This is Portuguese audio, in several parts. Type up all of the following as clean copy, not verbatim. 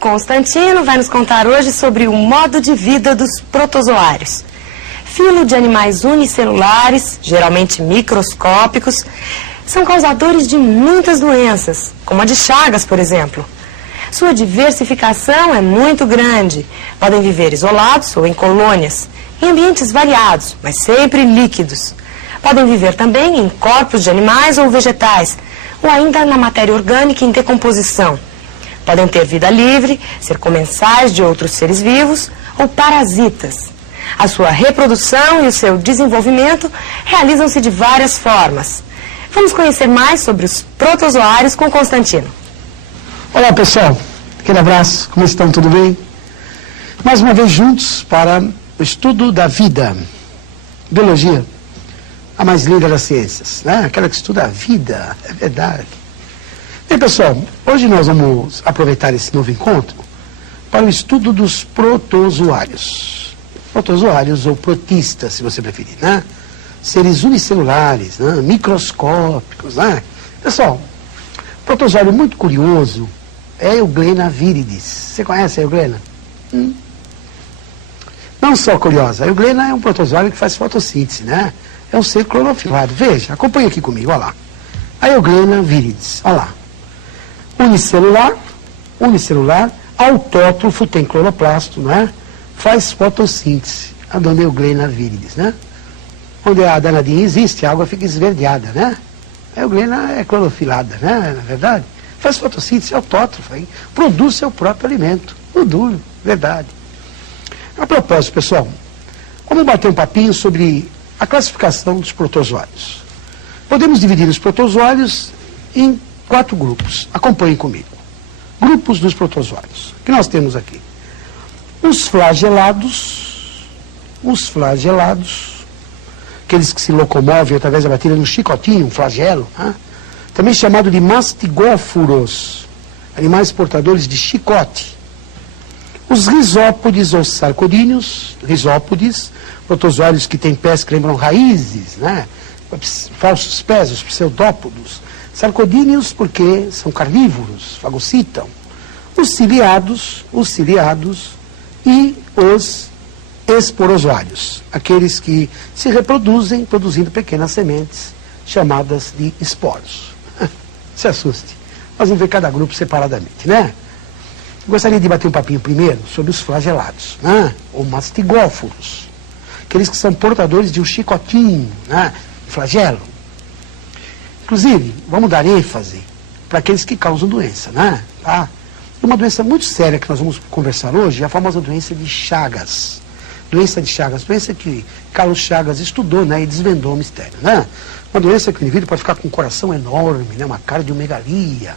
Constantino vai nos contar hoje sobre o modo de vida dos protozoários. Filo de animais unicelulares, geralmente microscópicos, são causadores de muitas doenças, como a de Chagas, por exemplo. Sua diversificação é muito grande. Podem viver isolados ou em colônias, em ambientes variados, mas sempre líquidos. Podem viver também em corpos de animais ou vegetais, ou ainda na matéria orgânica em decomposição. Podem ter vida livre, ser comensais de outros seres vivos ou parasitas. A sua reprodução e o seu desenvolvimento realizam-se de várias formas. Vamos conhecer mais sobre os protozoários com Constantino. Olá, pessoal. Aquele abraço. Como estão? Tudo bem? Mais uma vez juntos para o estudo da vida. Biologia, a mais linda das ciências, né? Aquela que estuda a vida, é verdade. Bem, pessoal, hoje nós vamos aproveitar esse novo encontro para o estudo dos protozoários. Protozoários ou protistas, se você preferir, né? Seres unicelulares, né? Microscópicos, né? Pessoal, protozoário muito curioso é a Euglena viridis. Você conhece a Euglena? Não só curiosa, a Euglena é um protozoário que faz fotossíntese, né? É um ser clorofilado. Veja, acompanha aqui comigo, olha lá. A Euglena viridis, olha lá. Unicelular, autótrofo, tem cloroplasto, né? Faz fotossíntese, a dona Euglena viridis, né? Onde a danadinha existe, a água fica esverdeada, né? A Euglena é clorofilada, né? Na verdade, faz fotossíntese, é autótrofa, hein? Produz seu próprio alimento, o duro, verdade. A propósito, pessoal, vamos bater um papinho sobre a classificação dos protozoários. Podemos dividir os protozoários em 4 grupos. Acompanhem comigo. Grupos dos protozoários. O que nós temos aqui? Os flagelados, aqueles que se locomovem através da batida no chicotinho, um flagelo, né? Também chamado de mastigóforos, animais portadores de chicote. Os risópodes ou sarcodíneos, protozoários que têm pés que lembram raízes, né? Falsos pés, os pseudópodos. Sarcodíneos porque são carnívoros, fagocitam. Os ciliados e os esporozoários, aqueles que se reproduzem produzindo pequenas sementes chamadas de esporos. Se assuste. Nós vamos ver cada grupo separadamente, né? Gostaria de bater um papinho primeiro sobre os flagelados, né? Ou mastigóforos, aqueles que são portadores de um chicotinho, né? Flagelo. Inclusive, vamos dar ênfase para aqueles que causam doença, né? Tá? Uma doença muito séria que nós vamos conversar hoje é a famosa doença de Chagas. Doença que Carlos Chagas estudou, né? E desvendou o mistério, né? Uma doença que o indivíduo pode ficar com um coração enorme, né? Uma cardiomegalia.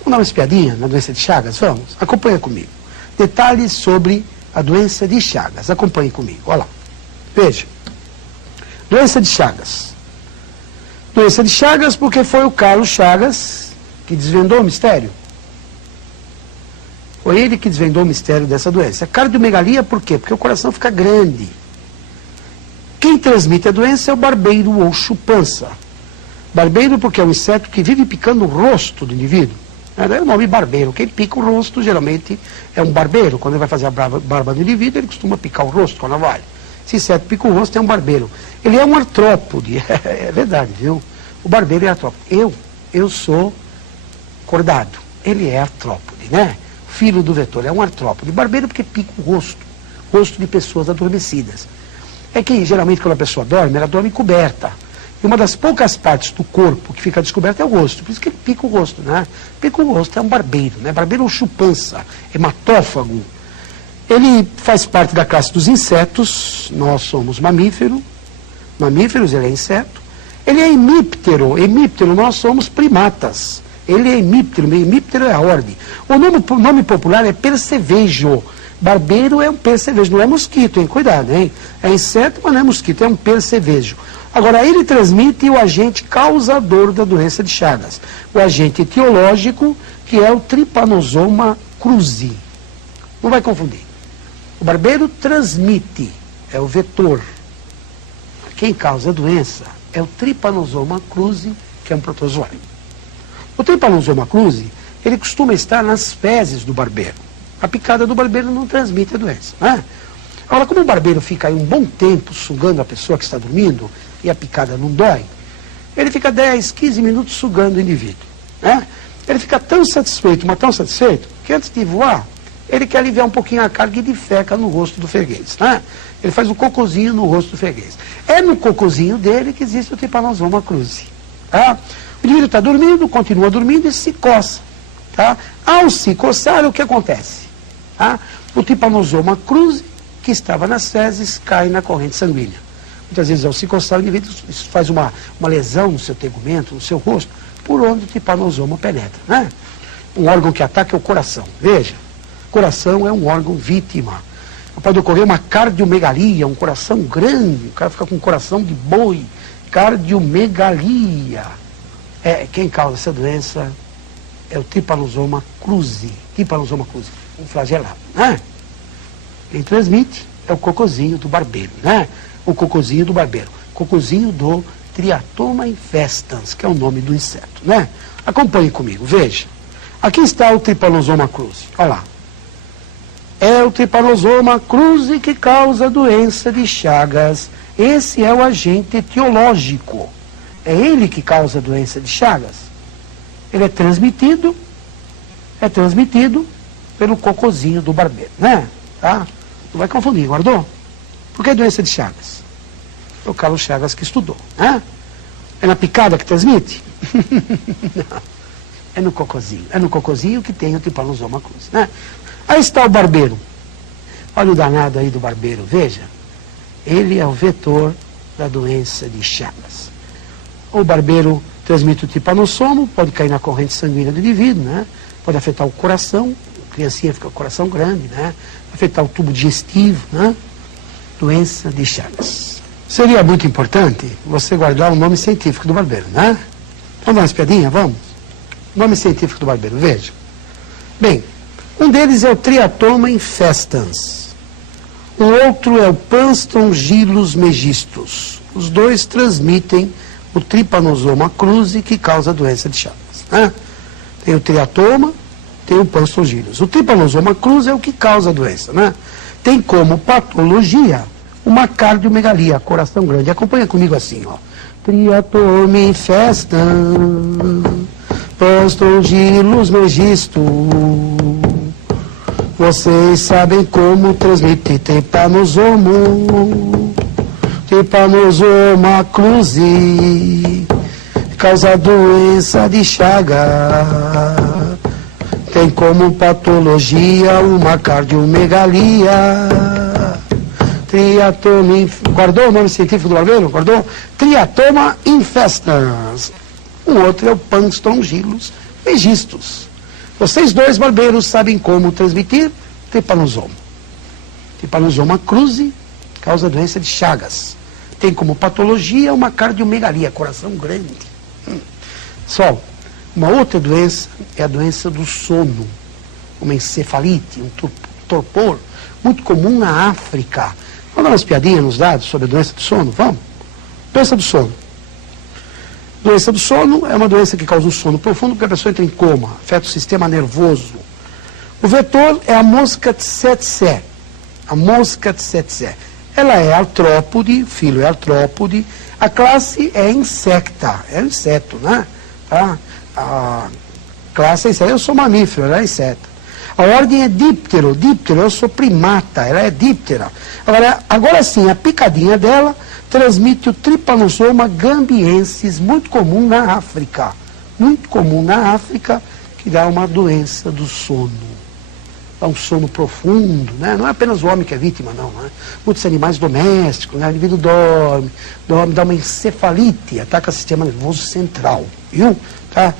Vamos dar uma espiadinha na doença de Chagas? Vamos? Acompanha comigo. Detalhes sobre a doença de Chagas. Acompanhe comigo. Olha lá. Veja. Doença de Chagas. Doença de Chagas porque foi o Carlos Chagas que desvendou o mistério. Foi ele que desvendou o mistério dessa doença. Cardiomegalia por quê? Porque o coração fica grande. Quem transmite a doença é o barbeiro ou chupança. Barbeiro porque é um inseto que vive picando o rosto do indivíduo. Daí o nome barbeiro. Quem pica o rosto geralmente é um barbeiro. Quando ele vai fazer a barba do indivíduo, ele costuma picar o rosto com a navalha. Esse inseto pica o rosto é um barbeiro. Ele é um artrópode. É verdade, viu? O barbeiro é artrópode. Eu sou cordado. Ele é artrópode, né? Filho do vetor. É um artrópode. Barbeiro porque pica o rosto de pessoas adormecidas. É que geralmente quando a pessoa dorme, ela dorme coberta. E uma das poucas partes do corpo que fica descoberta é o rosto. Por isso que ele pica o rosto, né? Pica o rosto é um barbeiro, né? Barbeiro ou chupança, hematófago. Ele faz parte da classe dos insetos. Nós somos mamíferos, ele é inseto. Ele é hemíptero, nós somos primatas. Ele é hemíptero é a ordem. O nome popular é percevejo. Barbeiro é um percevejo, não é mosquito, hein? Cuidado, hein? É inseto, mas não é mosquito, é um percevejo. Agora, ele transmite o agente causador da doença de Chagas. O agente etiológico, que é o Trypanosoma cruzi. Não vai confundir. O barbeiro transmite, é o vetor. Quem causa a doença é o Trypanosoma cruzi, que é um protozoário. O Trypanosoma cruzi, ele costuma estar nas fezes do barbeiro. A picada do barbeiro não transmite a doença, né? Agora, como o barbeiro fica aí um bom tempo sugando a pessoa que está dormindo e a picada não dói, ele fica 10, 15 minutos sugando o indivíduo, né? Ele fica tão satisfeito, mas tão satisfeito, que antes de voar, ele quer aliviar um pouquinho a carga e defeca no rosto do freguês, né? Ele faz um cocôzinho no rosto do freguês. É no cocôzinho dele que existe o Trypanosoma cruzi, tá? O indivíduo está dormindo, continua dormindo e se coça, tá? Ao se coçar, o que acontece? Tá? O Trypanosoma cruzi, que estava nas fezes, cai na corrente sanguínea. Muitas vezes, ao se coçar, o indivíduo faz uma lesão no seu tegumento, no seu rosto, por onde o Trypanosoma penetra, né? Um órgão que ataca é o coração. Veja, o coração é um órgão vítima. Pode ocorrer uma cardiomegalia, um coração grande, o cara fica com um coração de boi, cardiomegalia. Quem causa essa doença é o Trypanosoma cruzi, um flagelado, né? Quem transmite é o cocôzinho do barbeiro, né? O cocôzinho do barbeiro, cocôzinho do Triatoma infestans, que é o nome do inseto, né? Acompanhe comigo, veja. Aqui está o Trypanosoma cruzi, olha lá. É o Trypanosoma cruzi que causa a doença de Chagas. Esse é o agente etiológico. É ele que causa a doença de Chagas. Ele é transmitido pelo cocôzinho do barbeiro, né? Tá? Não vai confundir, guardou? Por que doença de Chagas? É o Carlos Chagas que estudou, né? É na picada que transmite? Não. É no cocôzinho que tem o Trypanosoma cruzi, né? Aí está o barbeiro. Olha o danado aí do barbeiro, veja. Ele é o vetor da doença de Chagas. O barbeiro transmite o Trypanosoma, pode cair na corrente sanguínea do indivíduo, né? Pode afetar o coração, a criancinha fica com o coração grande, né? Afetar o tubo digestivo, né? Doença de Chagas. Seria muito importante você guardar o nome científico do barbeiro, né? Vamos dar umas piadinhas, vamos? Nome científico do barbeiro, veja. Bem, um deles é o Triatoma infestans. O outro é o Panstrongyllus megistus. Os dois transmitem o Trypanosoma cruzi que causa a doença de Chagas, né? Tem o Triatoma, tem o Panstrongyllus. O Trypanosoma cruzi é o que causa a doença, né? Tem como patologia uma cardiomegalia, coração grande. Acompanha comigo assim, ó. Triatoma infestans, Panstrongyllus megistus. Vocês sabem como transmite Trypanosoma cruzi, causa doença de Chagas. Tem como patologia uma cardiomegalia. Guardou o nome científico do barbeiro? Guardou? Triatoma infestans. O outro é o Panstrongyllus megistus. Vocês dois, barbeiros, sabem como transmitir Trypanosoma. Trypanosoma cruzi causa a doença de Chagas. Tem como patologia uma cardiomegalia, coração grande. Só, uma outra doença é a doença do sono. Uma encefalite, um torpor, muito comum na África. Vamos dar umas piadinhas nos dados sobre a doença do sono? Vamos? Doença do sono. Doença do sono é uma doença que causa um sono profundo porque a pessoa entra em coma, afeta o sistema nervoso. O vetor é a mosca tsetse. A mosca tsetse. Ela é artrópode, o filho é artrópode, a classe é insecta, é um inseto, né? A classe é inseto, eu sou mamífero, ela é inseto. A ordem é díptero, eu sou primata, ela é díptera. Agora sim, a picadinha dela transmite o Trypanosoma gambiensis, muito comum na África. Muito comum na África, que dá uma doença do sono. Dá um sono profundo, né? Não é apenas o homem que é vítima, não, né? Muitos animais domésticos, né? O indivíduo dorme, dá uma encefalite, ataca o sistema nervoso central, viu? Tá?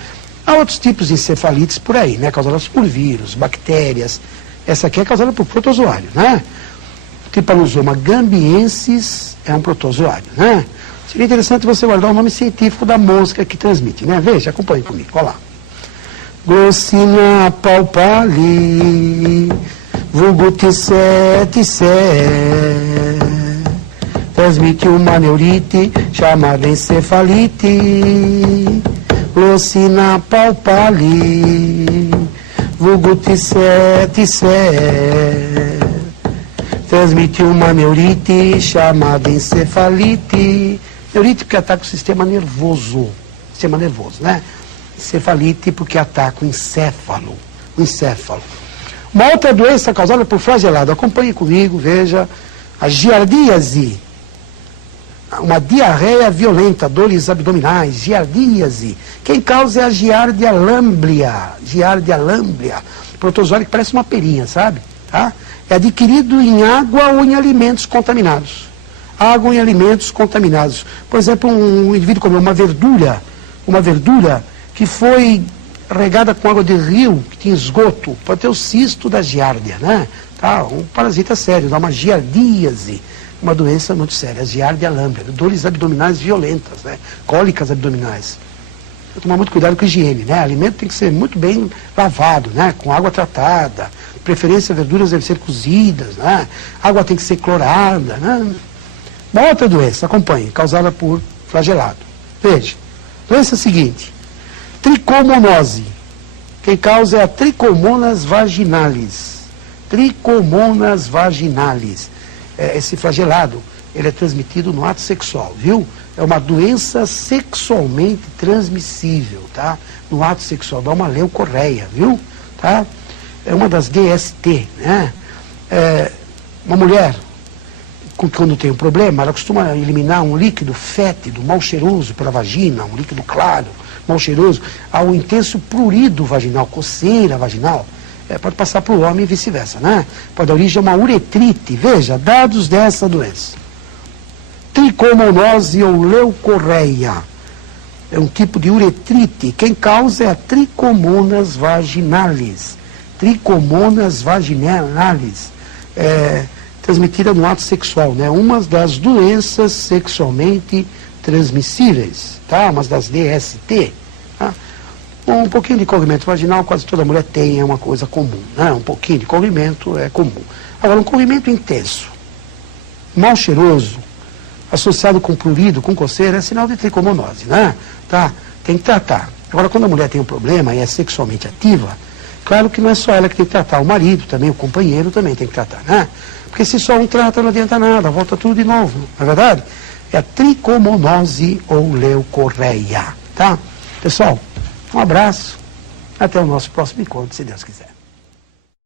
Há outros tipos de encefalites por aí, né? Causadas por vírus, bactérias. Essa aqui é causada por protozoário, né? O Trypanosoma gambiensis é um protozoário, né? Seria interessante você guardar o nome científico da mosca que transmite, né? Veja, acompanhe comigo, olha lá. Glossina palpali, vulgo tissé, transmite uma neurite chamada encefalite. Glossina palpali, vulgo Tissé, transmite uma neurite chamada encefalite. Neurite porque ataca o sistema nervoso, né? Encefalite porque ataca o encéfalo. Uma outra doença causada por flagelado, acompanhe comigo, veja, a giardíase, uma diarreia violenta, dores abdominais, giardíase. Quem causa é a giardia lamblia, protozoário que parece uma perinha, sabe? Tá? É adquirido em água ou em alimentos contaminados. Água em alimentos contaminados. Por exemplo, um indivíduo comeu uma verdura que foi regada com água de rio, que tinha esgoto, pode ter o cisto da giardia, né? Tá? Um parasita sério, dá uma giardíase, uma doença muito séria, a giardia lamblia, dores abdominais violentas, né? Cólicas abdominais. Tem que tomar muito cuidado com a higiene, né? O alimento tem que ser muito bem lavado, né? Com água tratada, de preferência verduras devem ser cozidas, né? Água tem que ser clorada, né? Uma outra doença, acompanhe, causada por flagelado. Veja, doença seguinte, tricomonose. Quem causa é a Trichomonas vaginalis. Esse flagelado, ele é transmitido no ato sexual, viu? É uma doença sexualmente transmissível, tá? No ato sexual, dá uma leucorreia, viu? Tá? É uma das DST, né? Uma mulher, quando tem um problema, ela costuma eliminar um líquido fétido, mal cheiroso pela vagina, um líquido claro, mal cheiroso, ao intenso prurido vaginal, coceira vaginal. Pode passar para o homem e vice-versa, né? Pode dar origem a uma uretrite. Veja, dados dessa doença. Tricomonose ou leucorreia. É um tipo de uretrite. Quem causa é a Trichomonas vaginalis. Transmitida no ato sexual, né? Uma das doenças sexualmente transmissíveis, tá? Uma das DST, tá? Um pouquinho de corrimento vaginal, quase toda mulher tem, é uma coisa comum, né? Um pouquinho de corrimento é comum. Agora, um corrimento intenso, mal cheiroso, associado com prurido, com coceira, é sinal de tricomonose, né? Tá? Tem que tratar. Agora, quando a mulher tem um problema e é sexualmente ativa, claro que não é só ela que tem que tratar, o marido também, o companheiro também tem que tratar, né? Porque se só um trata, não adianta nada, volta tudo de novo, não é verdade? É a tricomonose ou leucorreia, tá? Pessoal, um abraço, até o nosso próximo encontro, se Deus quiser.